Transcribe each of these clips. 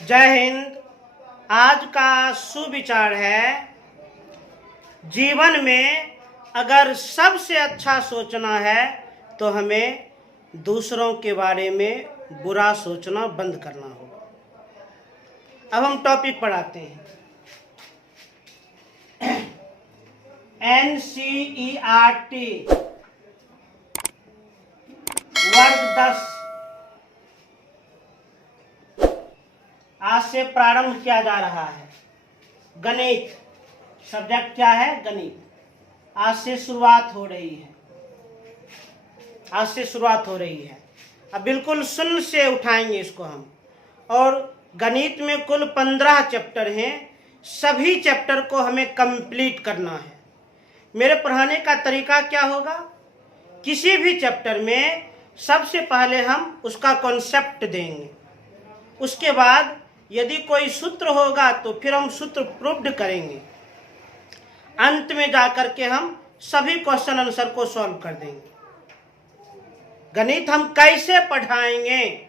जय हिंद। आज का सुविचार है, जीवन में अगर सबसे अच्छा सोचना है तो हमें दूसरों के बारे में बुरा सोचना बंद करना होगा। अब हम टॉपिक पढ़ाते हैं। NCERT वर्ग 10 आज से प्रारंभ किया जा रहा है। गणित सब्जेक्ट क्या है? गणित। आज से शुरुआत हो रही है। अब बिल्कुल शून्य से उठाएंगे इसको हम। और गणित में कुल 15 चैप्टर हैं। सभी चैप्टर को हमें कंप्लीट करना है। मेरे पढ़ाने का तरीका क्या होगा? किसी भी चैप्टर में सबसे पहले हम उसका कॉन्सेप्ट देंगे। उसके बाद यदि कोई सूत्र होगा तो फिर हम सूत्र प्रूव्ड करेंगे। अंत में जाकर के हम सभी क्वेश्चन आंसर को सॉल्व कर देंगे। गणित हम कैसे पढ़ाएंगे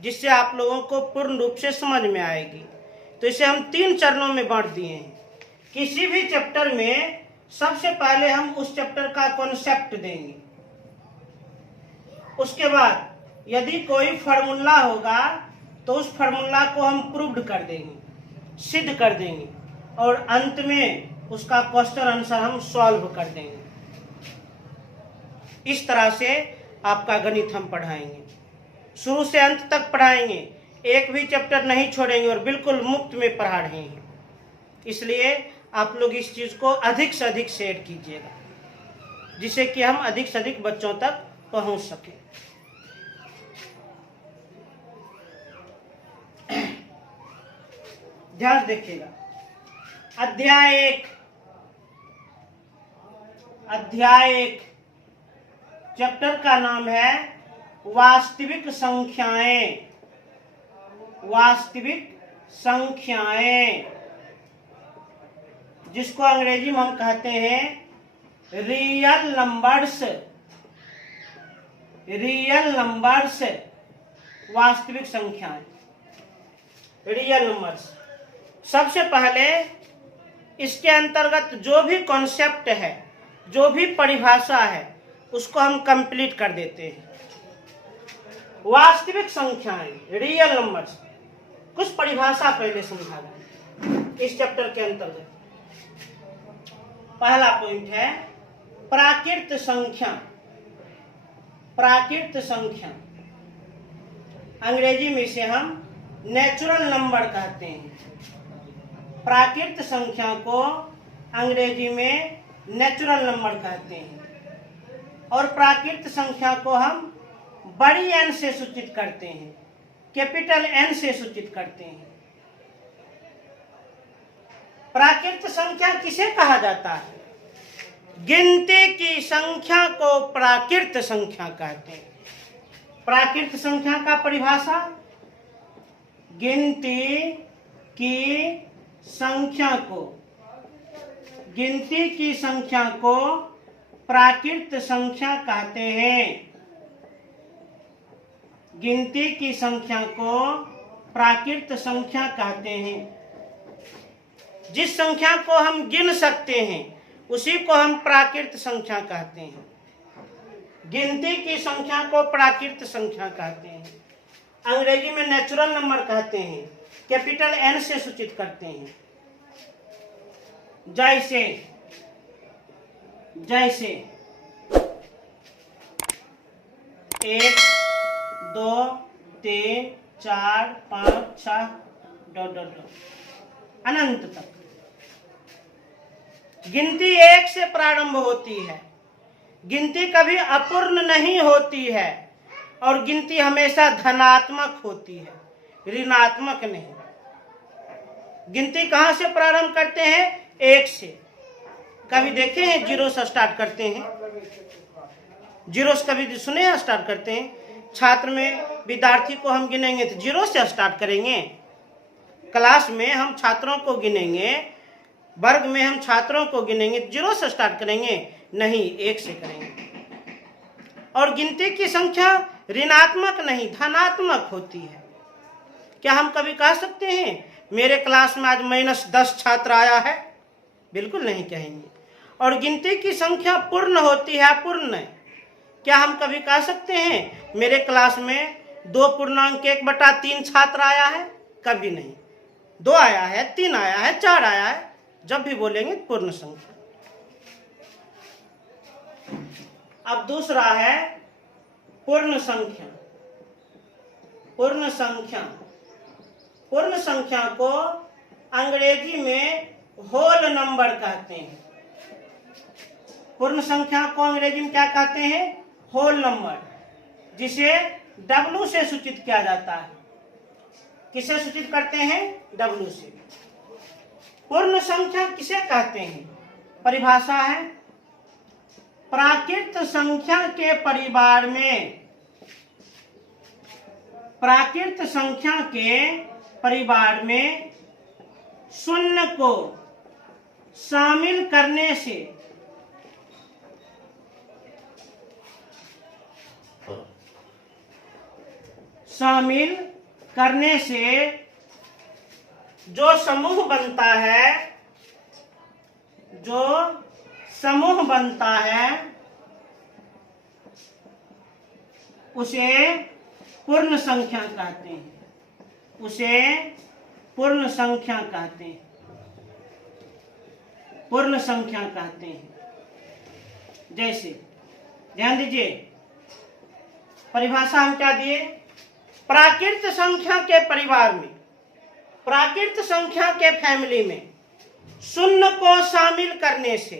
जिससे आप लोगों को पूर्ण रूप से समझ में आएगी, तो इसे हम 3 चरणों में बांट दिए हैं। किसी भी चैप्टर में सबसे पहले हम उस चैप्टर का कॉन्सेप्ट देंगे। उसके बाद यदि कोई फार्मूला होगा तो उस फार्मूला को हम प्रूव्ड कर देंगे, सिद्ध कर देंगे, और अंत में उसका क्वेश्चन आंसर हम सॉल्व कर देंगे। इस तरह से आपका गणित हम पढ़ाएंगे, शुरू से अंत तक पढ़ाएंगे। एक भी चैप्टर नहीं छोड़ेंगे और बिल्कुल मुफ्त में पढ़ा रहे हैं। इसलिए आप लोग इस चीज को अधिक से अधिक शेयर कीजिएगा, जिससे कि हम अधिक से अधिक बच्चों तक पहुंच सके। ध्यान देखिएगा। अध्याय 1 चैप्टर का नाम है वास्तविक संख्याएं, जिसको अंग्रेजी में हम कहते हैं रियल नंबर्स, वास्तविक संख्याएं, रियल नंबर्स। सबसे पहले इसके अंतर्गत जो भी कॉन्सेप्ट है, जो भी परिभाषा है, उसको हम कंप्लीट कर देते हैं। वास्तविक संख्याएं, रियल नंबर्स, कुछ परिभाषा पहले समझा दें इस चैप्टर के अंतर्गत। पहला पॉइंट है प्राकृत संख्या। अंग्रेजी में इसे हम नेचुरल नंबर कहते हैं। प्राकृत संख्या को अंग्रेजी में नेचुरल नंबर कहते हैं। और प्राकृत संख्या को हम बड़ी एन से सूचित करते हैं, कैपिटल एन से सूचित करते हैं। प्राकृत संख्या किसे कहा जाता है? गिनती की संख्या को प्राकृत संख्या कहते हैं। प्राकृत संख्या का परिभाषा, गिनती की संख्या को प्राकृत संख्या कहते हैं। गिनती की संख्या को प्राकृत संख्या कहते हैं। जिस संख्या को हम गिन सकते हैं उसी को हम प्राकृत संख्या कहते हैं। गिनती की संख्या को प्राकृत संख्या कहते हैं। अंग्रेजी में नेचुरल नंबर कहते हैं, कैपिटल एन से सूचित करते हैं। जैसे 1 2 3 4 5 6 अनंत तक। गिनती 1 से प्रारंभ होती है। गिनती कभी अपूर्ण नहीं होती है, और गिनती हमेशा धनात्मक होती है, ऋणात्मक नहीं। गिनती कहां से प्रारंभ करते हैं? 1 से। कभी देखे हैं जीरो से स्टार्ट करते हैं? जीरो से कभी सुने हैं स्टार्ट करते हैं? छात्र में विद्यार्थी को हम गिनेंगे तो जीरो से स्टार्ट करेंगे। क्लास में हम छात्रों को गिनेंगे, वर्ग में हम छात्रों को गिनेंगे, जीरो से स्टार्ट करेंगे? नहीं, 1 से करेंगे। और गिनती की संख्या ऋणात्मक नहीं, धनात्मक होती है। क्या हम कभी कह सकते हैं मेरे क्लास में आज -10 छात्र आया है? बिल्कुल नहीं कहेंगे। और गिनती की संख्या पूर्ण होती है, पूर्ण नहीं। क्या हम कभी कह सकते हैं मेरे क्लास में 2.1/3 छात्र आया है? कभी नहीं। 2 आया है, 3 आया है, 4 आया है, जब भी बोलेंगे पूर्ण संख्या। अब दूसरा है पूर्ण संख्या। पूर्ण संख्या, पूर्ण संख्या को अंग्रेजी में होल नंबर कहते हैं। पूर्ण संख्या को अंग्रेजी में क्या कहते हैं? होल नंबर, जिसे W से सूचित किया जाता है। किसे सूचित करते हैं? W से। पूर्ण संख्या किसे कहते हैं? परिभाषा है, प्राकृत संख्या के परिवार में, प्राकृत संख्या के परिवार में शून्य को शामिल करने से जो समूह बनता है उसे पूर्ण संख्या कहते हैं। उसे पूर्ण संख्या कहते हैं। पूर्ण संख्या कहते हैं। जैसे ध्यान दीजिए, परिभाषा हम क्या दिए? प्राकृत संख्या के परिवार में, प्राकृत संख्या के फैमिली में शून्य को शामिल करने से,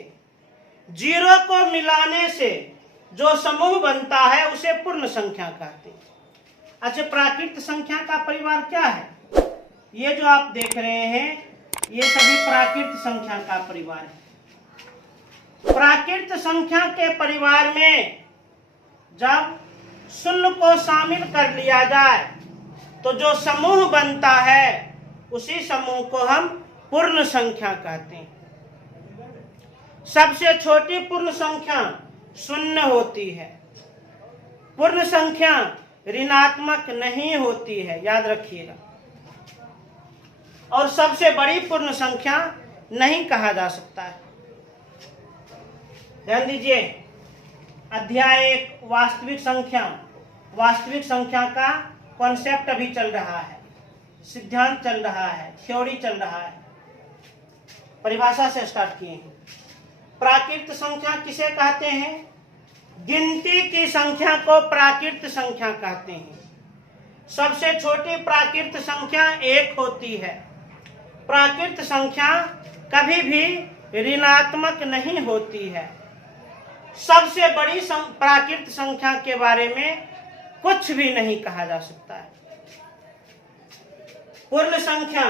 0 को मिलाने से जो समूह बनता है उसे पूर्ण संख्या कहते हैं। अच्छा, प्राकृत संख्या का परिवार क्या है? ये जो आप देख रहे हैं ये सभी प्राकृत संख्या का परिवार है। प्राकृत संख्या के परिवार में जब शून्य को शामिल कर लिया जाए तो जो समूह बनता है उसी समूह को हम पूर्ण संख्या कहते हैं। सबसे छोटी पूर्ण संख्या शून्य होती है। पूर्ण संख्या ऋणात्मक नहीं होती है, याद रखिएगा। और सबसे बड़ी पूर्ण संख्या नहीं कहा जा सकता है। ध्यान दीजिए, अध्याय 1 वास्तविक संख्या। वास्तविक संख्या का कॉन्सेप्ट अभी चल रहा है, सिद्धांत चल रहा है, थ्योरी चल रहा है। परिभाषा से स्टार्ट किए हैं। प्राकृत संख्या किसे कहते हैं? गिनती की संख्या को प्राकृत संख्या कहते हैं। सबसे छोटी प्राकृत संख्या 1 होती है। प्राकृत संख्या कभी भी ऋणात्मक नहीं होती है। सबसे बड़ी प्राकृत संख्या के बारे में कुछ भी नहीं कहा जा सकता है। पूर्ण संख्या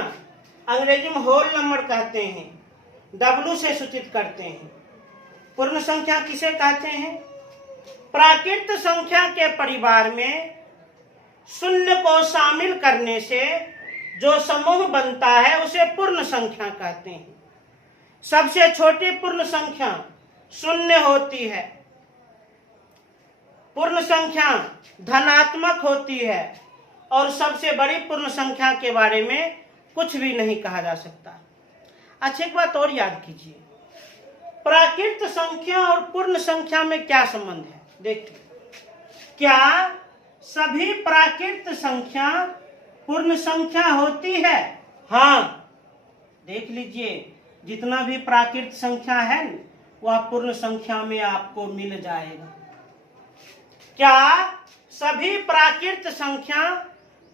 अंग्रेजी में होल नंबर कहते हैं, W से सूचित करते हैं। पूर्ण संख्या किसे कहते हैं? प्राकृत संख्या के परिवार में शून्य को शामिल करने से जो समूह बनता है उसे पूर्ण संख्या कहते हैं। सबसे छोटी पूर्ण संख्या शून्य होती है। पूर्ण संख्या धनात्मक होती है और सबसे बड़ी पूर्ण संख्या के बारे में कुछ भी नहीं कहा जा सकता। अच्छा, एक बात और याद कीजिए, प्राकृत संख्या और पूर्ण संख्या में क्या संबंध है? देखिए, क्या सभी प्राकृत संख्या पूर्ण संख्या होती है? हाँ, देख लीजिए, जितना भी प्राकृत संख्या है वह पूर्ण संख्या में आपको मिल जाएगा। क्या सभी प्राकृत संख्या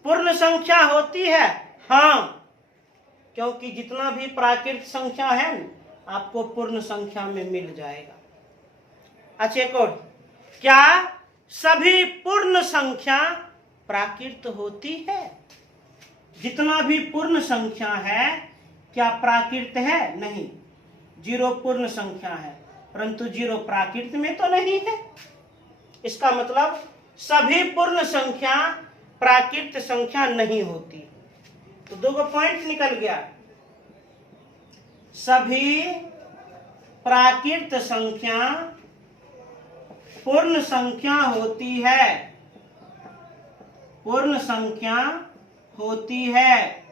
पूर्ण संख्या होती है? हाँ, क्योंकि जितना भी प्राकृत संख्या है आपको पूर्ण संख्या में मिल जाएगा। अच्छा, एक और, क्या सभी पूर्ण संख्या प्राकृत होती है? जितना भी पूर्ण संख्या है क्या प्राकृत है? नहीं। 0 पूर्ण संख्या है, परंतु 0 प्राकृत में तो नहीं है। इसका मतलब सभी पूर्ण संख्या प्राकृत संख्या नहीं होती। तो 2 पॉइंट निकल गया। सभी प्राकृत संख्या पूर्ण संख्या होती है। पूर्ण संख्या होती है।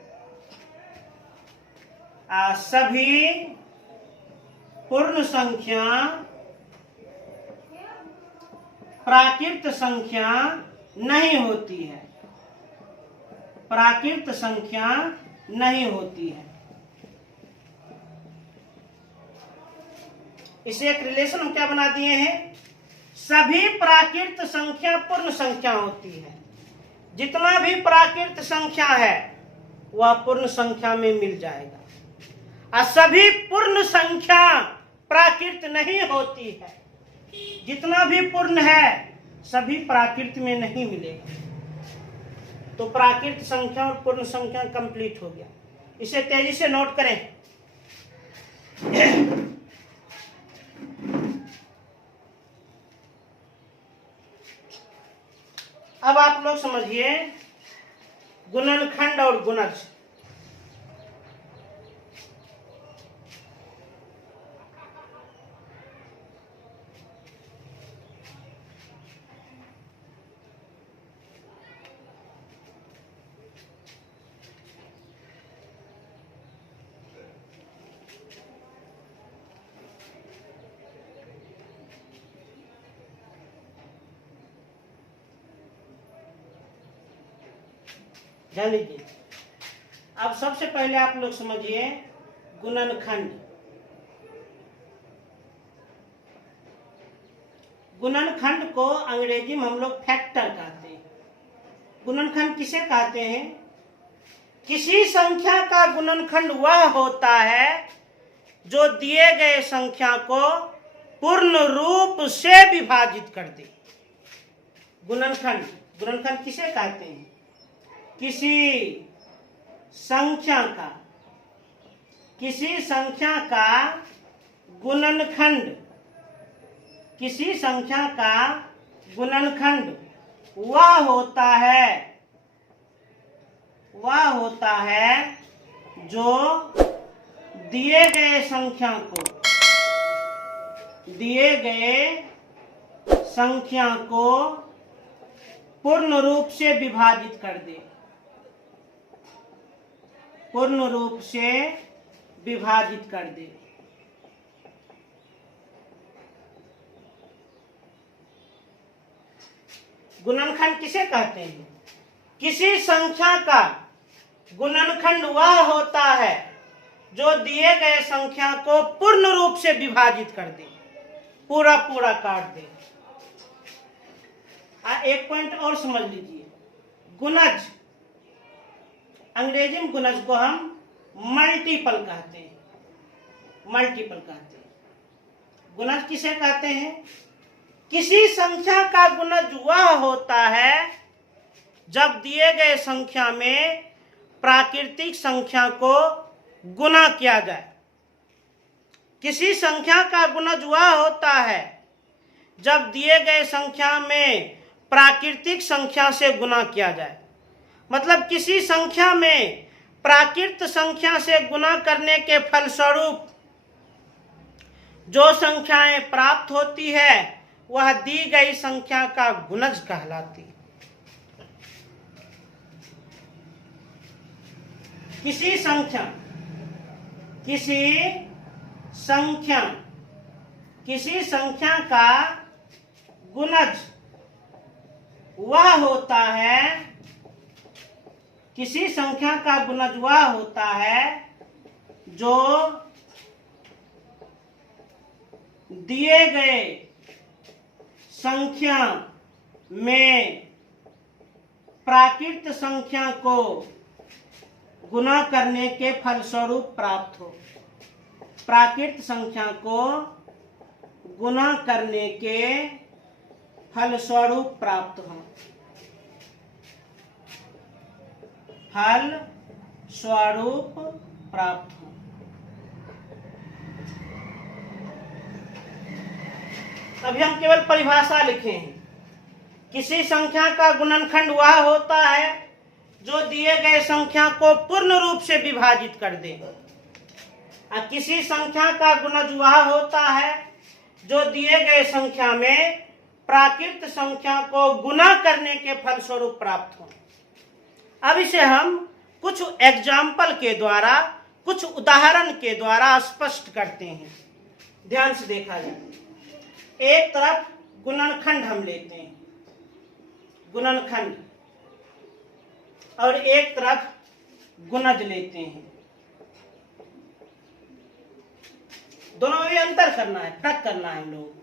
सभी पूर्ण संख्या प्राकृत संख्या नहीं होती है। प्राकृत संख्या नहीं होती है। इसे एक रिलेशन हम क्या बना दिए हैं, सभी प्राकृत संख्या पूर्ण संख्या होती है। जितना भी प्राकृत संख्या है वह पूर्ण संख्या में मिल जाएगा। और सभी पूर्ण संख्या प्राकृत नहीं होती है। जितना भी पूर्ण है सभी प्राकृत में नहीं मिलेगा। तो प्राकृत संख्या और पूर्ण संख्या कंप्लीट हो गया। इसे तेजी से नोट करें। अब आप लोग समझिए गुणनखंड और गुणज। ध्यान दीजिए। अब सबसे पहले आप लोग समझिए गुणनखंड। गुणनखंड को अंग्रेजी में हम लोग फैक्टर कहते हैं। गुणनखंड किसे कहते हैं? किसी संख्या का गुणनखंड वह होता है जो दिए गए संख्या को पूर्ण रूप से विभाजित कर दे। गुणनखंड किसे कहते हैं? किसी संख्या का गुणनखंड, किसी संख्या का गुणनखंड वह होता है जो दिए गए संख्या को पूर्ण रूप से विभाजित कर दे। पूर्ण रूप से विभाजित कर दे। गुणनखंड किसे कहते हैं? किसी संख्या का गुणनखंड वह होता है जो दिए गए संख्या को पूर्ण रूप से विभाजित कर दे, पूरा पूरा काट दे। एक पॉइंट और समझ लीजिए। गुणज, अंग्रेजी में गुणज को हम मल्टीपल कहते हैं। गुणज किसे कहते हैं? किसी संख्या का गुणज वह होता है जब दिए गए संख्या में प्राकृतिक संख्या को गुणा किया जाए। किसी संख्या का गुणज वह होता है जब दिए गए संख्या में प्राकृतिक संख्या से गुणा किया जाए। मतलब किसी संख्या में प्राकृत संख्या से गुणा करने के फलस्वरूप जो संख्याएं प्राप्त होती है वह दी गई संख्या का गुणज कहलाती है। किसी संख्या का गुणज वह होता है, किसी संख्या का गुणज वह होता है जो दिए गए संख्या में प्राकृत संख्या को गुणा करने के फलस्वरूप प्राप्त हो। प्राकृत संख्या को गुणा करने के फलस्वरूप प्राप्त हो। फलस्वरूप प्राप्त हो। अभी हम केवल परिभाषा लिखे हैं। किसी संख्या का गुणनखंड वह होता है जो दिए गए संख्या को पूर्ण रूप से विभाजित कर दे। और किसी संख्या का गुणज वह होता है जो दिए गए संख्या में प्राकृत संख्या को गुणा करने के फलस्वरूप प्राप्त हो। अब इसे हम कुछ एग्जाम्पल के द्वारा, कुछ उदाहरण के द्वारा स्पष्ट करते हैं। ध्यान से देखा जाए। एक तरफ गुणनखंड हम लेते हैं, गुणनखंड, और एक तरफ गुणज लेते हैं। दोनों में अंतर करना है, फर्क करना है हम लोग।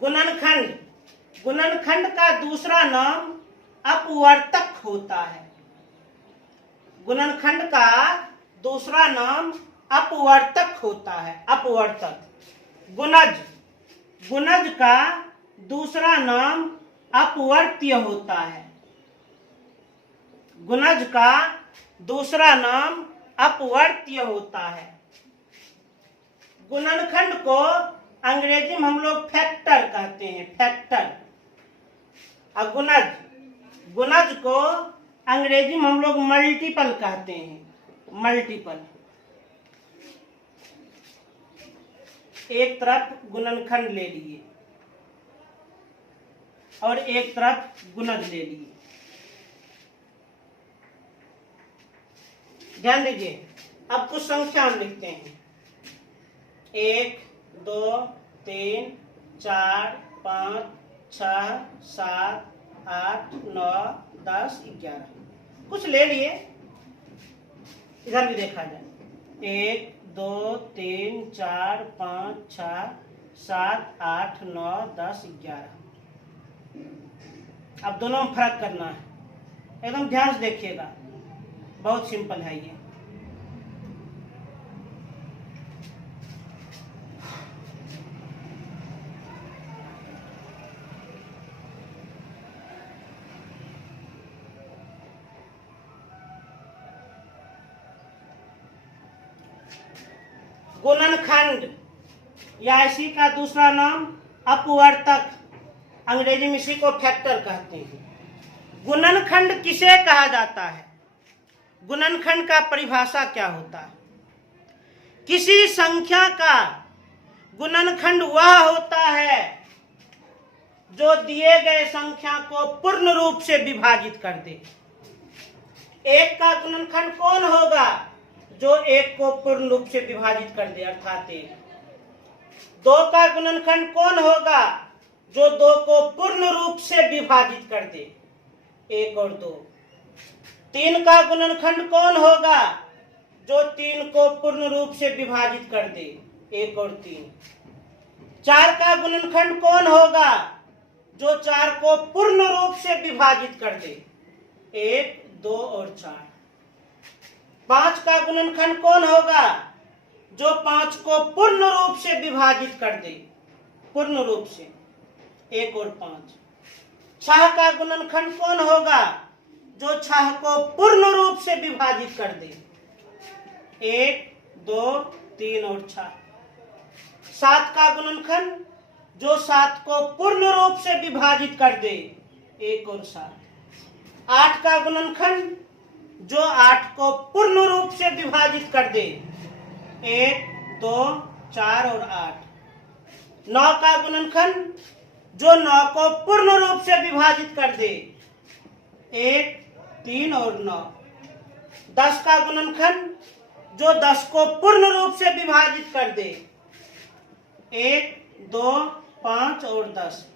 गुणनखंड, गुणनखंड का दूसरा नाम अपवर्तक होता है। गुणनखंड का दूसरा नाम अपवर्तक होता है, अपवर्तक। गुणज, गुणज का दूसरा नाम अपवर्त्य होता है। गुणज का दूसरा नाम अपवर्त्य होता है। गुणनखंड को अंग्रेजी में हम लोग फैक्टर कहते हैं, फैक्टर। और गुणज, गुणज को अंग्रेजी में हम लोग मल्टीपल कहते हैं, मल्टीपल। एक तरफ गुणनखंड ले लिए और एक तरफ गुणज ले लिए। ध्यान दीजिए। अब कुछ संख्या हम लिखते हैं। 1 2 3 4 5 6 7 8 9 10 11 कुछ ले लिए। इधर भी देखा जाए। 1 2 3 4 5 6 7 8 9 10 11। अब दोनों में फर्क करना है, एकदम ध्यान से देखिएगा, बहुत सिंपल है ये। गुणनखंड या इसी का दूसरा नाम अपवर्तक, अंग्रेजी में इसी को फैक्टर कहते हैं। गुणनखंड किसे कहा जाता है? गुणनखंड का परिभाषा क्या होता है? किसी संख्या का गुणनखंड वह होता है जो दिए गए संख्या को पूर्ण रूप से विभाजित कर दे। एक का गुणनखंड कौन होगा? जो एक को पूर्ण रूप से विभाजित कर दे, अर्थात 1। 2 का गुणनखंड कौन होगा? जो 2 को पूर्ण रूप से विभाजित कर दे, 1 और 2। 3 का गुणनखंड कौन होगा? जो 3 को पूर्ण रूप से विभाजित कर दे, 1 और 3। 4 का गुणनखंड कौन होगा? जो 4 को पूर्ण रूप से विभाजित कर दे, 1 2 और 4। 5 का गुणनखंड कौन होगा? जो 5 को पूर्ण रूप से विभाजित कर दे, पूर्ण रूप से, 1 और 5। 6 का गुणनखंड कौन होगा? जो 6 को पूर्ण रूप से विभाजित कर दे, 1 2 3 और 6। 7 का गुणनखंड जो 7 को पूर्ण रूप से विभाजित कर दे, 1 और 7। 8 का गुणनखंड जो 8 को पूर्ण रूप से विभाजित कर दे, 1 2 4 और 8। 9 का गुणनखंड जो 9 को पूर्ण रूप से विभाजित कर दे, 1 3 और 9। 10 का गुणनखंड जो 10 को पूर्ण रूप से विभाजित कर दे, 1 2 5 और 10।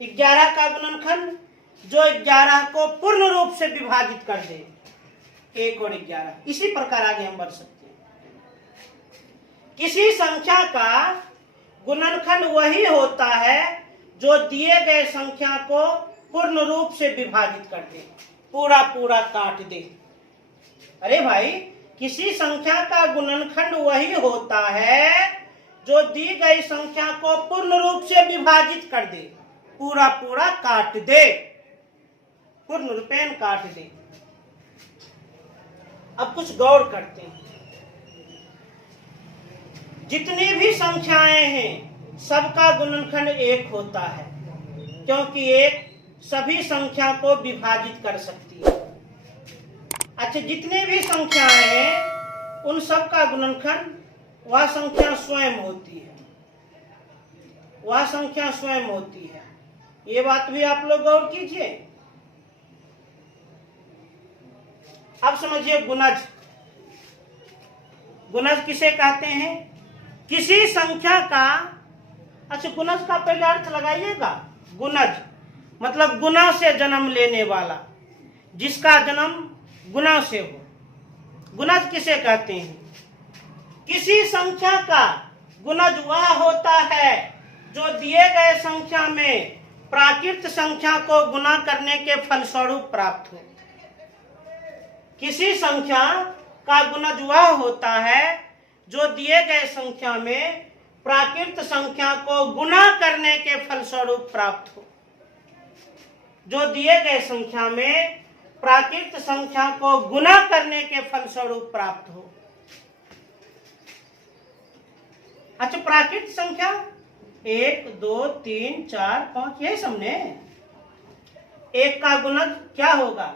11 का गुणनखंड जो 11 को पूर्ण रूप से विभाजित कर दे, 1 और 11। इसी प्रकार आगे हम बढ़ सकते हैं। किसी संख्या का गुणनखंड वही होता है जो दिए गए संख्या को पूर्ण रूप से विभाजित कर दे, पूरा पूरा काट दे। अरे भाई, किसी संख्या का गुणनखंड वही होता है जो दी गई संख्या को पूर्ण रूप से विभाजित कर दे, पूरा पूरा काट दे, पूर्ण रूपेण काट दे। अब कुछ गौर करते हैं। जितनी भी संख्याएं हैं सबका गुणनखंड 1 होता है, क्योंकि 1 सभी संख्या को विभाजित कर सकती है। अच्छा, जितनी भी संख्याएं हैं उन सब का गुणनखंड वह संख्या स्वयं होती है, वह संख्या स्वयं होती है। ये बात भी आप लोग गौर कीजिए। अब समझिए गुणज। गुणज किसे कहते हैं? किसी संख्या का, अच्छा गुणज का पहले अर्थ लगाइएगा। गुणज मतलब गुना से जन्म लेने वाला, जिसका जन्म गुना से हो। गुणज किसे कहते हैं? किसी संख्या का गुणज वह होता है जो दिए गए संख्या में प्राकृत संख्या को गुना करने के फलस्वरूप प्राप्त हो। किसी संख्या का गुणज वह होता है जो दिए गए संख्या में प्राकृत संख्या को गुना करने के फलस्वरूप प्राप्त हो। जो दिए गए संख्या में प्राकृत संख्या को गुना करने के फलस्वरूप प्राप्त हो। अच्छा प्राकृत संख्या 1 2 3 4 5 यही सबने। एक का गुणज क्या होगा?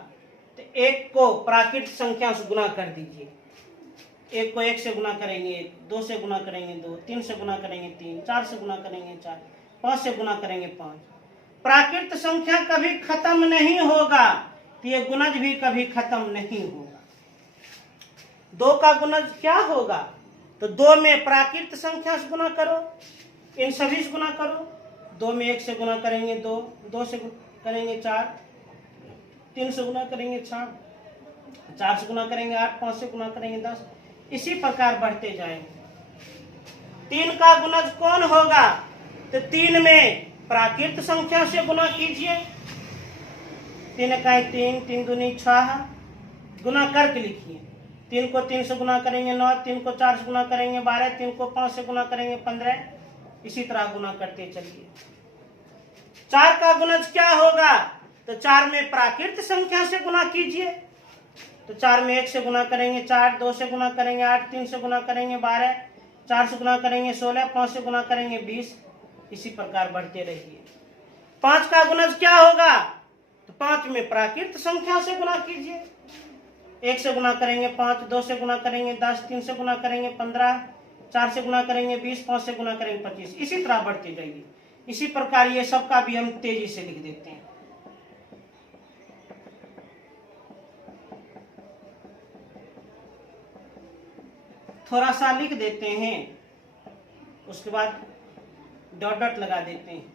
तो एक को प्राकृत संख्या से गुना कर दीजिए। एक को 1 से गुना करेंगे 1, 2 से गुना करेंगे 2, 3 से गुना करेंगे 3, 4 से गुना करेंगे 4, 5 से गुना करेंगे 5। प्राकृत संख्या कभी खत्म नहीं होगा, तो ये गुणज भी कभी खत्म नहीं होगा। 2 का गुणज क्या होगा? तो 2 में प्राकृत संख्या से गुना करो, इन सभी से गुना करो। 2 में 1 से गुना करेंगे 2, 2 से करेंगे 4, 3 से गुना करेंगे 6, 4 से गुना करेंगे 8, 5 से गुना करेंगे 10, इसी प्रकार बढ़ते जाएंगे। 3 का गुणज कौन होगा? तो 3 में प्राकृत संख्या से गुना कीजिए। 3 इकाई 3, 3 दूनी 6, गुना करके लिखिए। 3 को 3 से गुना करेंगे 9, 3 को 4 से गुना करेंगे 12, 3 को 5 से गुना करेंगे 15, इसी तरह गुना करते चलिए। 4 का गुणज क्या होगा? तो 4 में प्राकृत संख्या से गुना कीजिए। तो 4 में 1 से गुना करेंगे 4, 2 से गुना करेंगे 8, 3 से गुना करेंगे 12, 4 से गुना करेंगे 16, 5 से गुना करेंगे 20, इसी प्रकार बढ़ते रहिए। 5 का गुणज क्या होगा? तो 5 में प्राकृत संख्या से गुना कीजिए। 1 से गुना करेंगे 5, 2 से गुना करेंगे 10, 3 से गुना करेंगे 15, 4 से गुना करेंगे 20, 5 से गुना करेंगे 25, इसी तरह बढ़ते जाइए। इसी प्रकार ये सबका भी हम तेजी से लिख देते हैं। थोड़ा सा लिख देते हैं, उसके बाद डॉट डॉट लगा देते हैं।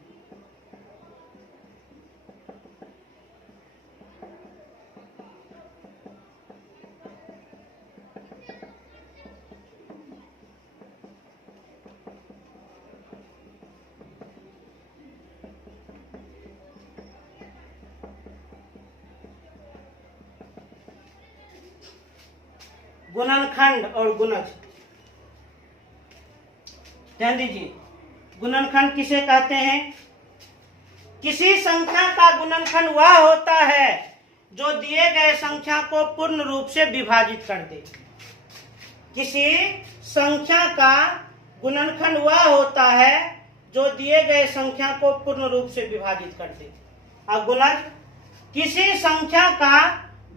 गुणनखंड और गुणज, ध्यान दीजिए। गुणनखंड किसे कहते हैं? किसी संख्या का गुणनखंड वह होता है जो दिए गए संख्या को पूर्ण रूप से विभाजित कर दे। किसी संख्या का गुणनखंड वह होता है जो दिए गए संख्या को पूर्ण रूप से विभाजित कर दे। और गुणज, किसी संख्या का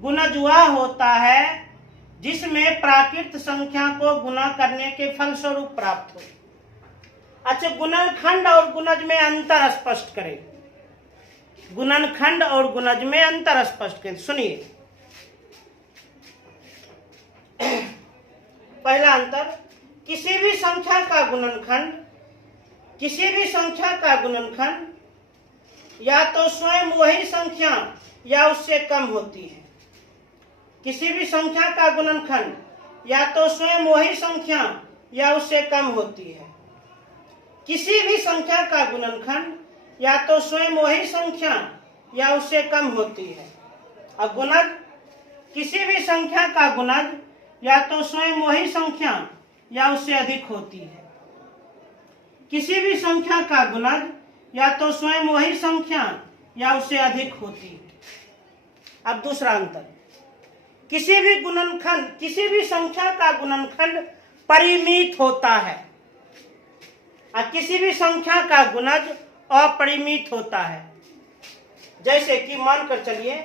गुणज वह होता है जिसमें प्राकृत संख्या को गुना करने के फलस्वरूप प्राप्त हो। अच्छा गुणनखंड और गुणज में अंतर स्पष्ट करें। गुणनखंड और गुणज में अंतर स्पष्ट करें, सुनिए। पहला अंतर, किसी भी संख्या का गुणनखंड, किसी भी संख्या का गुणनखंड या तो स्वयं वही संख्या या उससे कम होती है। किसी भी संख्या का गुणनखंड या तो स्वयं वही संख्या या उससे कम होती है। किसी भी संख्या का गुणनखंड या तो स्वयं वही संख्या या उससे कम होती है। और गुणज, किसी भी संख्या का गुणज या तो स्वयं वही संख्या या उससे अधिक होती है। किसी भी संख्या का गुणज या तो स्वयं वही संख्या या उससे अधिक होती है। अब दूसरा अंतर, किसी भी गुणनखंड, किसी भी संख्या का गुणनखंड परिमित होता है और किसी भी संख्या का गुणज अपरिमित होता है। जैसे कि मानकर चलिए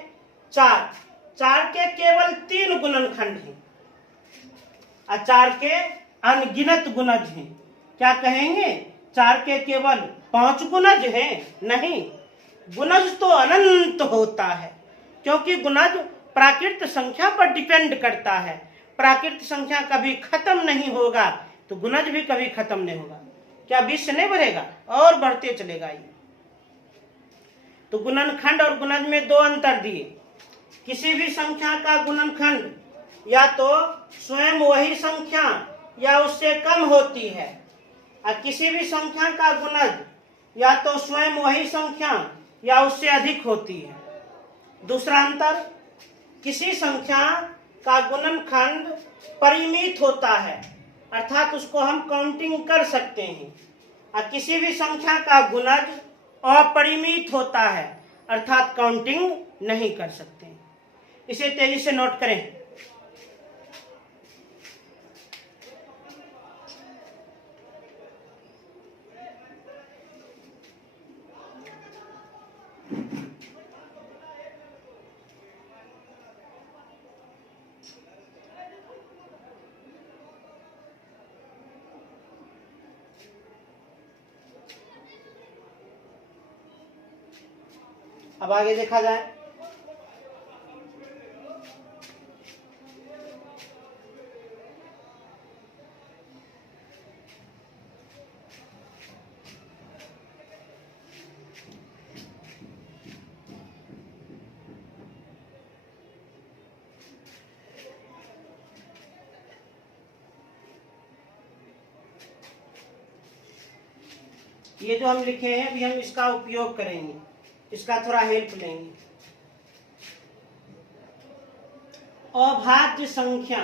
4 के केवल 3 गुणनखंड हैं और 4 के अनगिनत गुणज हैं। क्या कहेंगे? 4 के केवल 5 गुणज हैं? नहीं, गुणज तो अनंत होता है, क्योंकि गुणज प्राकृत संख्या पर डिपेंड करता है। प्राकृत संख्या कभी खत्म नहीं होगा तो गुणज भी कभी खत्म नहीं होगा। क्या 20 से नहीं बढ़ेगा और बढ़ते चलेगा ये। तो गुणनखंड और गुणज में दो अंतर दिए। किसी भी संख्या का गुणनखंड या तो स्वयं वही संख्या या उससे कम होती है, और किसी भी संख्या का गुणज या तो स्वयं वही संख्या या उससे अधिक होती है। दूसरा अंतर, किसी संख्या का गुणनखंड परिमित होता है, अर्थात उसको हम काउंटिंग कर सकते हैं, और किसी भी संख्या का गुणज अपरिमित होता है, अर्थात काउंटिंग नहीं कर सकते। इसे तेजी से नोट करें। अब आगे देखा जाए। ये जो हम लिखे हैं अभी हम इसका उपयोग करेंगे, इसका थोड़ा हेल्प लेंगे। अभाज्य संख्या,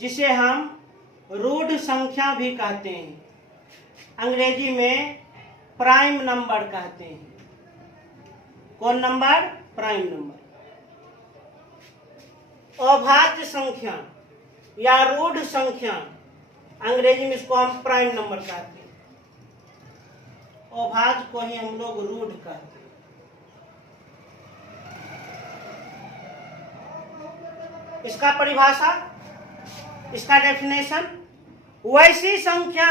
जिसे हम रूढ़ संख्या भी कहते हैं, अंग्रेजी में प्राइम नंबर कहते हैं। कौन नंबर? Prime number. अभाज्य संख्या या रूढ़ संख्या, अंग्रेजी में इसको हम प्राइम नंबर कहते हैं। अभाज्य को ही हम लोग रूढ़ कहते हैं। इसका परिभाषा, इसका डेफिनेशन, वैसी संख्या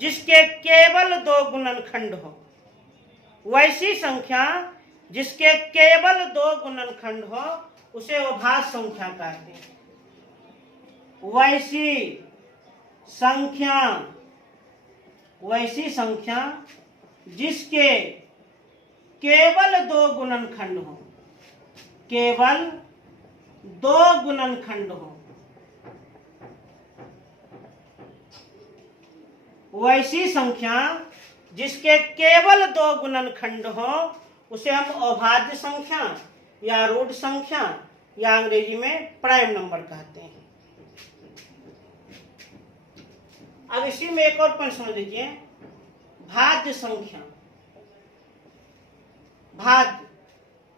जिसके केवल दो गुणनखंड हो। वैसी संख्या जिसके केवल दो गुणनखंड हो उसे अभाज्य संख्या कहते हैं। वैसी संख्या जिसके केवल दो गुणनखंड हो, केवल दो गुणनखंड हो, वैसी संख्या जिसके केवल दो गुणनखंड हो उसे हम अभाज्य संख्या या रूढ़ संख्या या अंग्रेजी में प्राइम नंबर कहते हैं। अब इसी में एक और पॉइंट समझ लीजिए, भाज्य संख्या। भाज्य,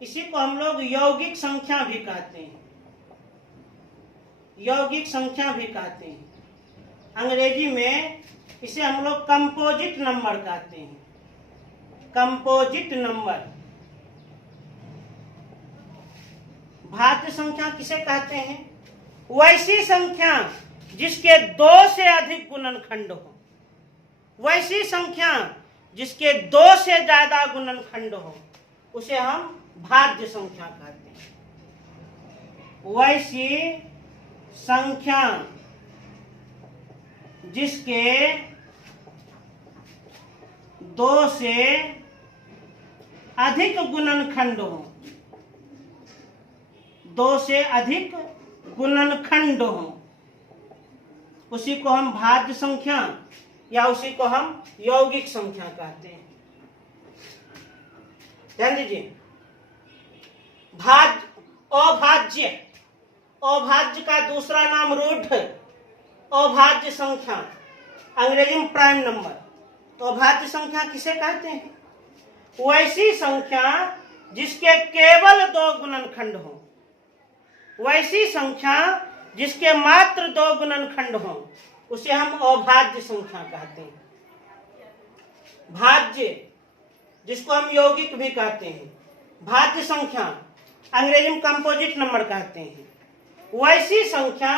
इसी को हम लोग यौगिक संख्या भी कहते हैं। यौगिक संख्या भी कहते हैं। अंग्रेजी में इसे हम लोग कंपोजिट नंबर कहते हैं। Composite number. भाज्य संख्या किसे कहते हैं? वैसी संख्या जिसके दो से अधिक गुणनखंड हो। वैसी संख्या जिसके दो से ज्यादा गुणनखंड हो उसे हम भाज्य संख्या कहते हैं। वैसी संख्या जिसके दो से अधिक गुणनखंड हो, दो से अधिक गुणनखंड हो, उसी को हम भाज्य संख्या या उसी को हम यौगिक संख्या कहते हैं। ध्यान दीजिए। भाज्य, अभाज्य, अभाज्य का दूसरा नाम रूढ़, अभाज्य संख्या, अंग्रेजी में प्राइम नंबर। तो अभाज्य संख्या किसे कहते हैं? वैसी संख्या जिसके केवल दो गुणनखंड हो। वैसी संख्या जिसके मात्र दो गुणनखंड हो उसे हम अभाज्य संख्या कहते हैं। भाज्य, जिसको हम यौगिक भी कहते हैं, भाज्य संख्या अंग्रेजी में कंपोजिट नंबर कहते हैं। वैसी संख्या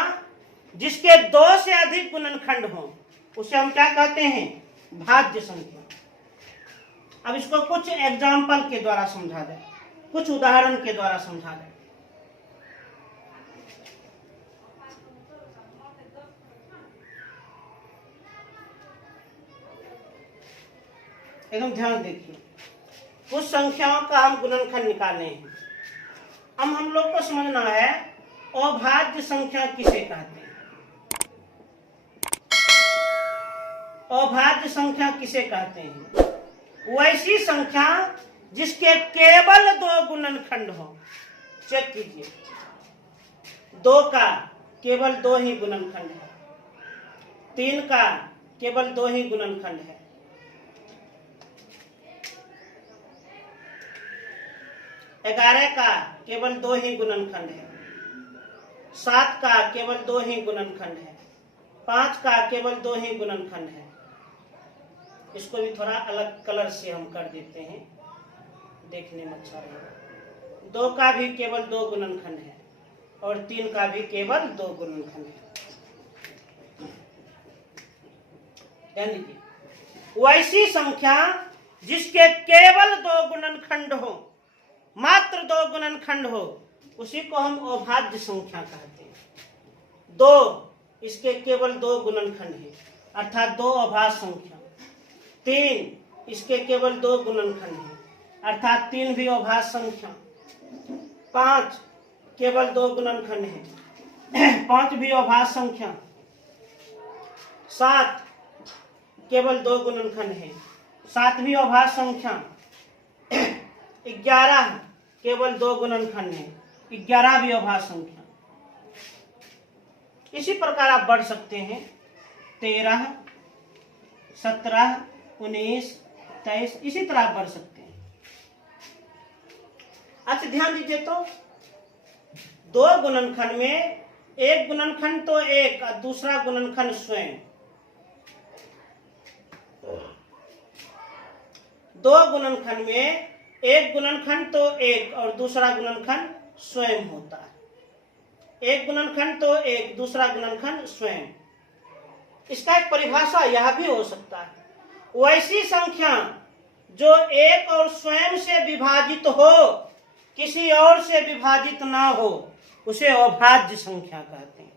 जिसके दो से अधिक गुणनखंड हो उसे हम क्या कहते हैं? भाज्य संख्या। अब इसको कुछ एग्जाम्पल के द्वारा समझा जाए, कुछ उदाहरण के द्वारा समझा जाए। एकदम ध्यान देखिए, कुछ संख्याओं का हम गुणनखंड निकाले हैं। अब हम लोग को समझना है अभाज्य संख्या किसे कहते हैं। अभाज्य संख्या किसे कहते हैं? वैसी संख्या जिसके केवल 2 गुणनखंड हो। चेक कीजिए, 2 का केवल 2 ही गुणनखंड है, 3 का केवल 2 ही गुणनखंड है, 11 का केवल 2 ही गुणनखंड है, 7 का केवल 2 ही गुणनखंड है, 5 का केवल 2 ही गुणनखंड है। इसको भी थोड़ा अलग कलर से हम कर देते हैं, देखने में अच्छा रहेगा। 2 का भी केवल 2 गुणनखंड है और 3 का भी केवल 2 गुणनखंड है। ध्यान दीजिए, वैसी संख्या जिसके केवल 2 गुणनखंड हो, मात्र 2 गुणनखंड हो, उसी को हम अभाज्य संख्या कहते हैं। 2 इसके केवल 2 गुणनखंड है, अर्थात 2 अभाज्य संख्या। 3 इसके केवल 2 गुणनखंड है, अर्थात 3 भी अभाज्य संख्या। 5 केवल 2 गुणनखंड है, 5 भी अभाज्य संख्या। 7 केवल 2 गुणनखंड है, 7 भी अभाज्य संख्या। 11 केवल 2 गुणनखंड है, 11 भी अभाज्य संख्या। इसी प्रकार आप बढ़ सकते हैं, 13, 17, 19, 23, इसी तरह आप बढ़ सकते हैं। अच्छा ध्यान दीजिए, तो 2 गुणनखंड में एक गुणनखंड तो 1 और दूसरा गुणनखंड स्वयं। 2 गुणनखंड में एक गुणनखंड तो 1 और दूसरा गुणनखंड स्वयं होता है। एक गुणनखंड तो 1, दूसरा गुणनखंड स्वयं। इसका एक परिभाषा यह भी हो सकता है, वैसी संख्या जो 1 और स्वयं से विभाजित हो, किसी और से विभाजित ना हो, उसे अभाज्य संख्या कहते हैं।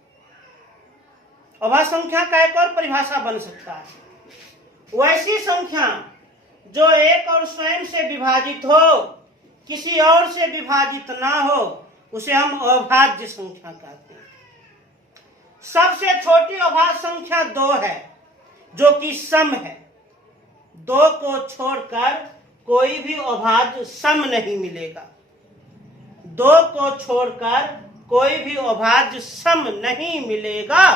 अभाज्य संख्या का एक और परिभाषा बन सकता है, वैसी संख्या जो 1 और स्वयं से विभाजित हो, किसी और से विभाजित ना हो, उसे हम अभाज्य संख्या कहते हैं। सबसे छोटी अभाज्य संख्या 2 है, जो कि सम है। 2 को छोड़कर कोई भी अभाज्य सम नहीं मिलेगा। 2 को छोड़कर कोई भी अभाज्य सम नहीं मिलेगा।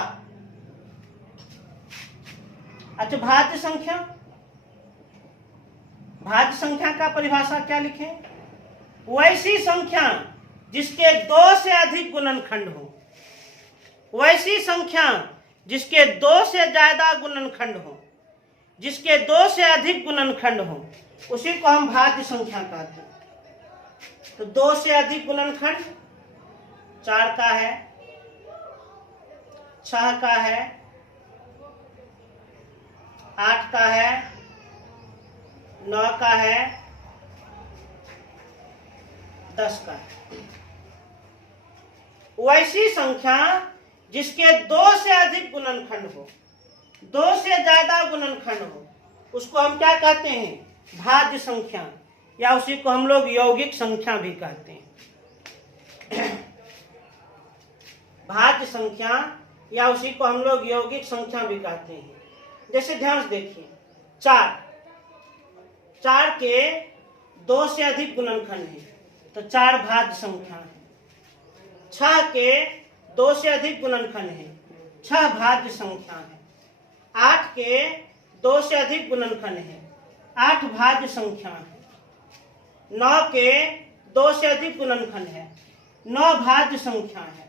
अच्छा, भाज्य संख्या, भाज्य संख्या का परिभाषा क्या लिखें? वैसी संख्या जिसके 2 से अधिक गुणनखंड हो, वैसी संख्या जिसके 2 से ज्यादा गुणनखंड हो, जिसके 2 से अधिक गुणनखंड हो, उसी को हम भाज्य संख्या कहते हैं। तो 2 से अधिक गुणनखंड 4 का है, 6 का है, 8 का है, 9 का है, 10 का है। वैसी संख्या जिसके 2 से अधिक गुणनखंड हो, 2 से ज्यादा गुणनखंड हो, उसको हम क्या कहते हैं? भाज्य संख्या, या उसी को हम लोग यौगिक संख्या भी कहते हैं। भाज्य संख्या या उसी को हम लोग यौगिक संख्या भी कहते हैं। जैसे ध्यान से देखिए, 4 के 2 से अधिक गुणनखंड है, तो 4 भाज्य संख्या है। 6 के 2 से अधिक गुणनखंड है, 6 भाज्य संख्या है। 8 के 2 से अधिक गुणनखंड है, 8 भाज्य संख्या है। 9 के 2 से अधिक गुणनखंड है, 9 भाज्य संख्या है।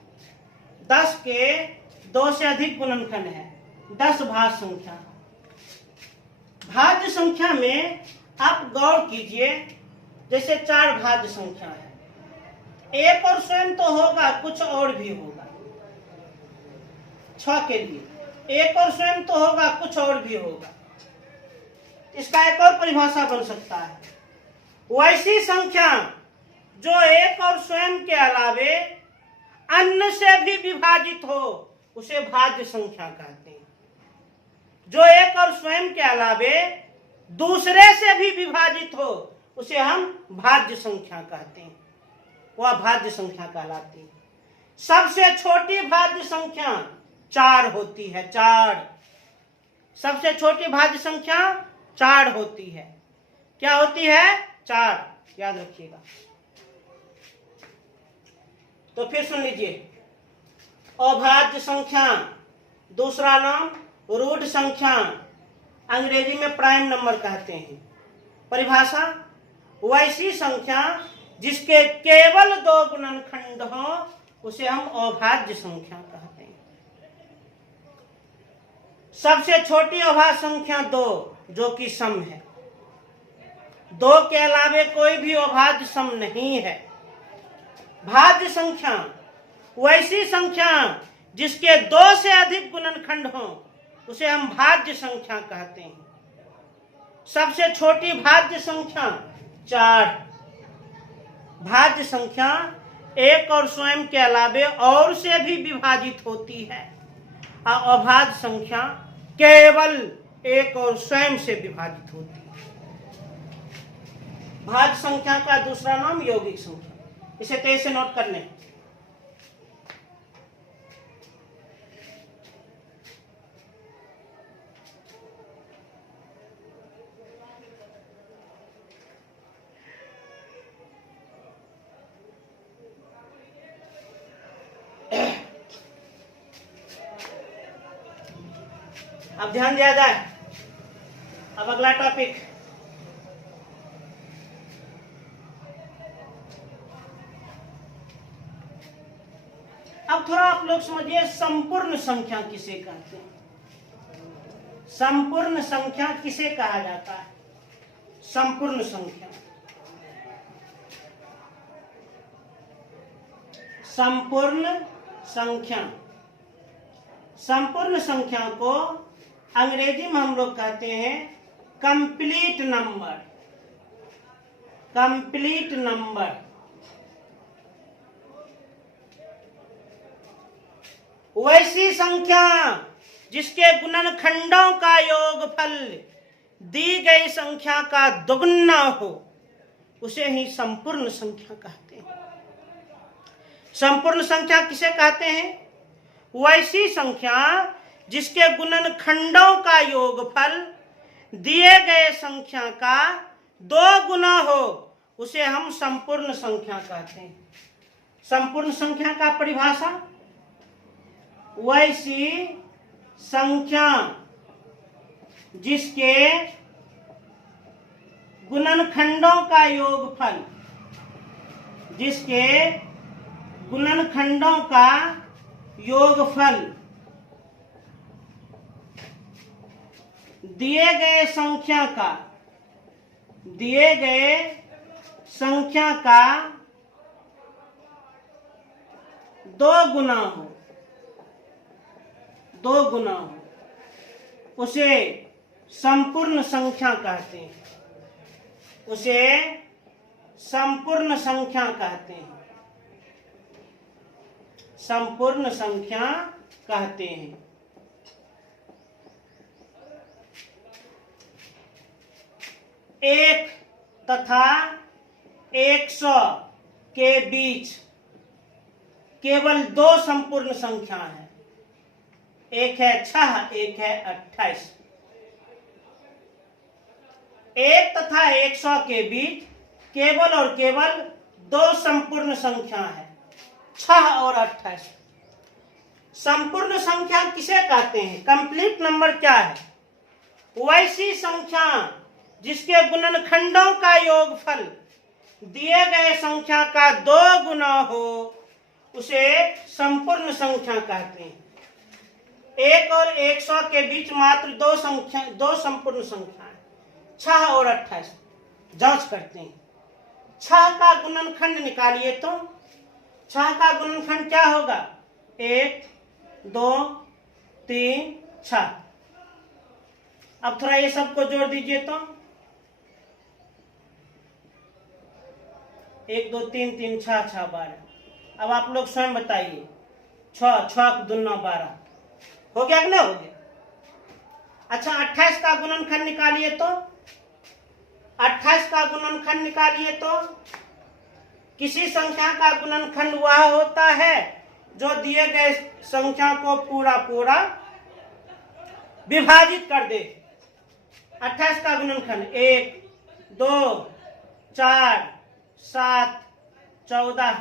10 के 2 से अधिक गुणनखंड है, 10 भाज्य संख्या है। भाज्य संख्या में आप गौर कीजिए, जैसे 4 भाज्य संख्या है, एक और स्वयं तो होगा, कुछ और भी होगा। 6 के लिए एक और स्वयं तो होगा, कुछ और भी होगा। इसका एक और परिभाषा बन सकता है, वैसी संख्या जो एक और स्वयं के अलावे अन्य से भी विभाजित हो उसे भाज्य संख्या कहते हैं। जो एक और स्वयं के अलावे दूसरे से भी विभाजित हो उसे हम भाज्य संख्या कहते हैं, वह भाज्य संख्या कहलाती है। सबसे छोटी भाज्य संख्या 4 होती है, 4। सबसे छोटी भाज्य संख्या 4 होती है। क्या होती है? 4, याद रखिएगा। तो फिर सुन लीजिए, अभाज्य संख्या, दूसरा नाम रूढ़ संख्या, अंग्रेजी में प्राइम नंबर कहते हैं। परिभाषा, वैसी संख्या जिसके केवल 2 गुणनखंड हो उसे हम अभाज्य संख्या कहते हैं। सबसे छोटी अभाज्य संख्या 2 जो कि सम है। 2 के अलावे कोई भी अभाज्य सम नहीं है। भाज्य संख्या, वैसी संख्या जिसके 2 से अधिक गुणनखंड हो उसे हम भाज्य संख्या कहते हैं। सबसे छोटी भाज्य संख्या 4। भाज्य संख्या एक और स्वयं के अलावे और से भी विभाजित होती है, और अभाज्य संख्या केवल एक और स्वयं से विभाजित होती है। भाज्य संख्या का दूसरा नाम यौगिक संख्या, इसे तेज से नोट कर लें। अब ध्यान दिया जाए। अब अगला टॉपिक, अब थोड़ा आप लोग समझिए संपूर्ण संख्या किसे कहते हैं। संपूर्ण संख्या किसे कहा जाता है? संपूर्ण संख्या, संपूर्ण संख्या, संपूर्ण संख्या को अंग्रेजी में हम लोग कहते हैं कंप्लीट नंबर। कंप्लीट नंबर, वैसी संख्या जिसके गुणनखंडों का योगफल दी गई संख्या का दुगुना हो उसे ही संपूर्ण संख्या कहते हैं। संपूर्ण संख्या किसे कहते हैं? वैसी संख्या जिसके गुणनखंडों का योगफल दिए गए संख्या का 2 गुना हो उसे हम संपूर्ण संख्या कहते हैं। संपूर्ण संख्या का परिभाषा, वैसी संख्या जिसके गुणनखंडों का योगफल, जिसके गुणनखंडों का योगफल दिए गए संख्या का 2 गुना हो, 2 गुना हो उसे संपूर्ण संख्या कहते हैं। उसे संपूर्ण संख्या कहते हैं। संपूर्ण संख्या कहते हैं। एक तथा 100 के बीच केवल 2 संपूर्ण संख्या है, एक है 6, एक है 28। 1 तथा 100 के बीच केवल और केवल 2 संपूर्ण संख्या है, 6 और 28। संपूर्ण संख्या किसे कहते हैं? कंप्लीट नंबर क्या है? वैसी संख्या जिसके गुणनखंडों का योगफल दिए गए संख्या का 2 गुना हो उसे संपूर्ण संख्या कहते हैं। 1 और 100 के बीच मात्र 2 संपूर्ण संख्या है, 6 और 28। जांच करते हैं। 6 का गुणनखंड निकालिए तो 6 का गुणनखंड क्या होगा? 1, 2, 3, 6। अब थोड़ा ये सबको जोड़ दीजिए तो 1 2 3 3 6 6 12। अब आप लोग स्वयं बताइए, 6 6 दूना 12 हो गया कि नहीं हो गया? अच्छा 28 का गुणनखंड निकालिए तो 28 का गुणनखंड निकालिए तो किसी संख्या का गुणनखंड वह होता है जो दिए गए संख्या को पूरा पूरा विभाजित कर दे। 28 का गुणनखंड 1 2 4 7 14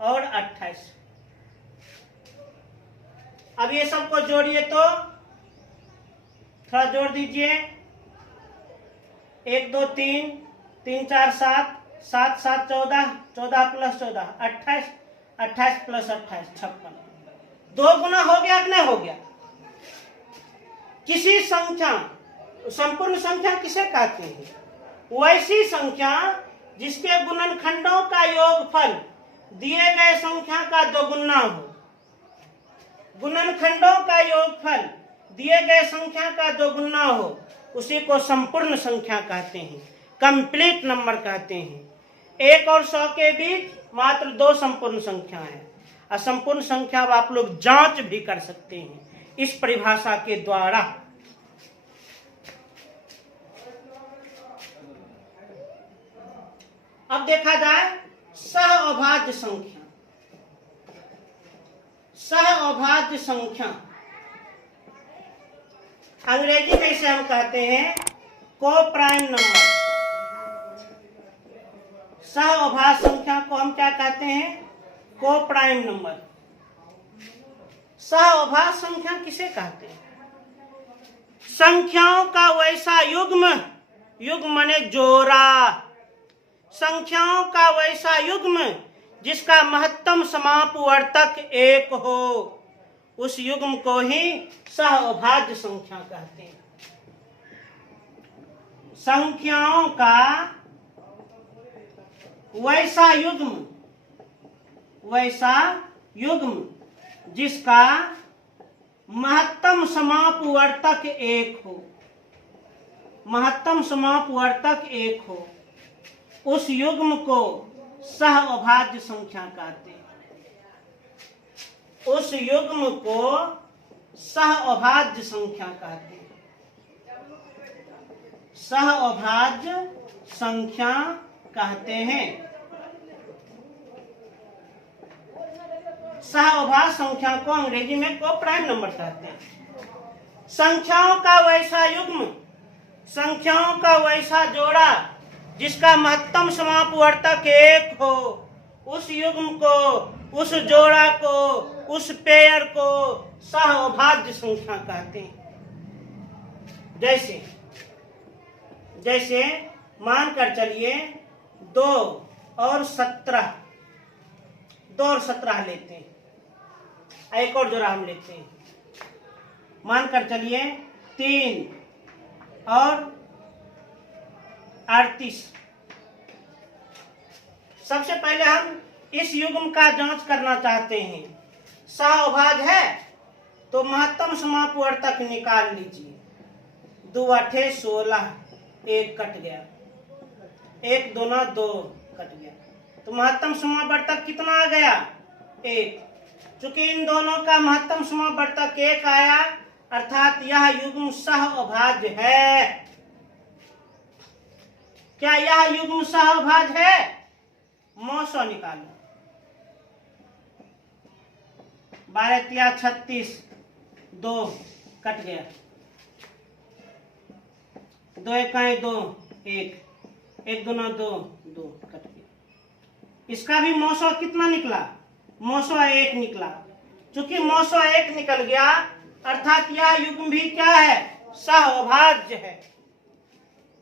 और 28। अब ये सबको जोड़िए तो थोड़ा जोड़ दीजिए, 1 2 3 3 4 7 7 7 14 14 प्लस 14 28 28 प्लस 28 56। 2 गुना हो गया कि नहीं हो गया? किसी संख्या, संपूर्ण संख्या किसे कहते हैं? वैसी संख्या जिसके गुणनखंडों का योगफल दिए गए संख्या का दोगुना हो। गुणनखंडों का योगफल दिए गए संख्या का दोगुना हो, उसी को संपूर्ण संख्या कहते हैं, कंप्लीट नंबर कहते हैं। 1 और 100 के बीच मात्र 2 संपूर्ण संख्या है। असंपूर्ण संख्या आप लोग जांच भी कर सकते हैं इस परिभाषा के द्वारा। अब देखा जाए सहअभाज्य संख्या। सहअभाज्य संख्या अंग्रेजी में इसे हम कहते हैं को-प्राइम नंबर। सहअभाज्य संख्या को हम क्या कहते हैं? Co-prime number. सहअभाज्य संख्या किसे कहते हैं? संख्याओं का वैसा युग्म, युग्म माने जोड़ा, संख्याओं का वैसा युग्म जिसका महत्तम समापवर्तक 1 हो, उस युग्म को ही सहअभाज्य संख्या कहते हैं। संख्याओं का वैसा युग्म जिसका महत्तम समापवर्तक 1 हो, महत्तम समापवर्तक 1 हो, उस युग्म को सहअभाज्य संख्या कहते हैं। उस युग्म को सहअभाज्य संख्या कहते हैं। सहअभाज्य संख्या कहते हैं। सहअभाज्य संख्या को अंग्रेजी में को-प्राइम नंबर कहते हैं। संख्याओं का वैसा युग्म, संख्याओं का वैसा जोड़ा जिसका महत्तम समापवर्तक 1 हो, उस युग्म को, उस जोड़ा को, उस पेयर को सहअभाज्य संख्या कहते हैं। जैसे जैसे मानकर चलिए 2 और 17 लेते हैं। एक और जोड़ा हम लेते हैं, मानकर चलिए 3 और 38। सबसे पहले हम इस युग्म का जांच करना चाहते हैं। सहअभाज्य है तो महत्तम समापवर्तक निकाल लीजिए। 2 8 16, 1 कट गया, 1 दूना 2 कट गया, तो महत्तम समापवर्तक कितना आ गया? 1। चूंकि इन दोनों का महत्तम समापवर्तक 1 आया, अर्थात यह युग्म सहअभाज्य है। क्या यह युग्म सहअभाज्य है? मौसो निकालो। 12 तिया 36, 2 कट गया, 2 इकाई 2, 1, 1 दूना 2, 2 कट गया। इसका भी मौसो कितना निकला? मौसो 1 निकला। चूंकि मौसो 1 निकल गया, अर्थात यह युग्म भी क्या है? सहअभाज्य है।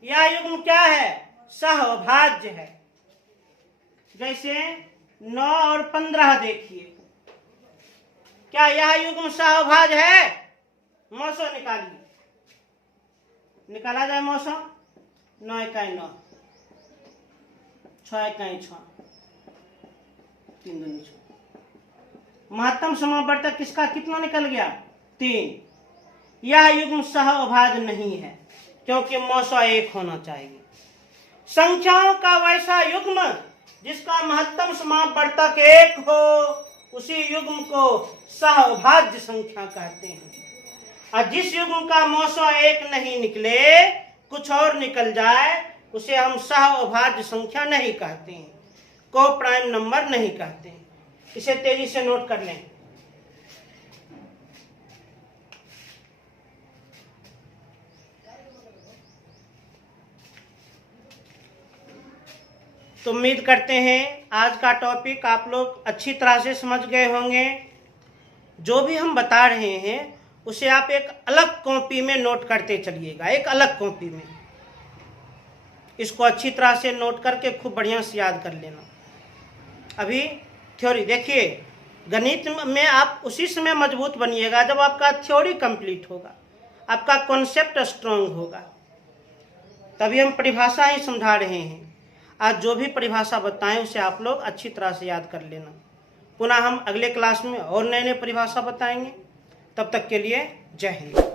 यह युग्म क्या है? सहअभाज्य है। जैसे 9 और 15 देखिए, क्या यह युग्म सहअभाज्य है? मौसो निकालिए, निकाला जाए मौसो। 9 इकाई 9, 6 इकाई 6, 3 दूनी 6। महत्तम समापवर्तक किसका कितना निकल गया? 3। यह युग्म सहअभाज्य नहीं है। क्योंकि मौसा एक होना चाहिए। संख्याओं का वैसा युग्म जिसका महत्तम समापवर्तक एक हो, उसी युग्म को सहअभाज्य संख्या कहते हैं। और जिस युग्म का मौसा एक नहीं निकले, कुछ और निकल जाए, उसे हम सहअभाज्य संख्या नहीं कहते हैं, को प्राइम नंबर नहीं कहते हैं। इसे तेजी से नोट कर लें। तो उम्मीद करते हैं आज का टॉपिक आप लोग अच्छी तरह से समझ गए होंगे। जो भी हम बता रहे हैं उसे आप एक अलग कॉपी में नोट करते चलिएगा, एक अलग कॉपी में। इसको अच्छी तरह से नोट करके खूब बढ़िया से याद कर लेना। अभी थ्योरी देखिए, गणित में आप उसी समय मजबूत बनिएगा जब आपका थ्योरी कंप्लीट होगा, आपका कॉन्सेप्ट स्ट्रांग होगा। तभी हम परिभाषा ही समझा रहे हैं। आज जो भी परिभाषा बताएं उसे आप लोग अच्छी तरह से याद कर लेना। पुनः हम अगले क्लास में और नए नए परिभाषा बताएंगे। तब तक के लिए जय हिंद।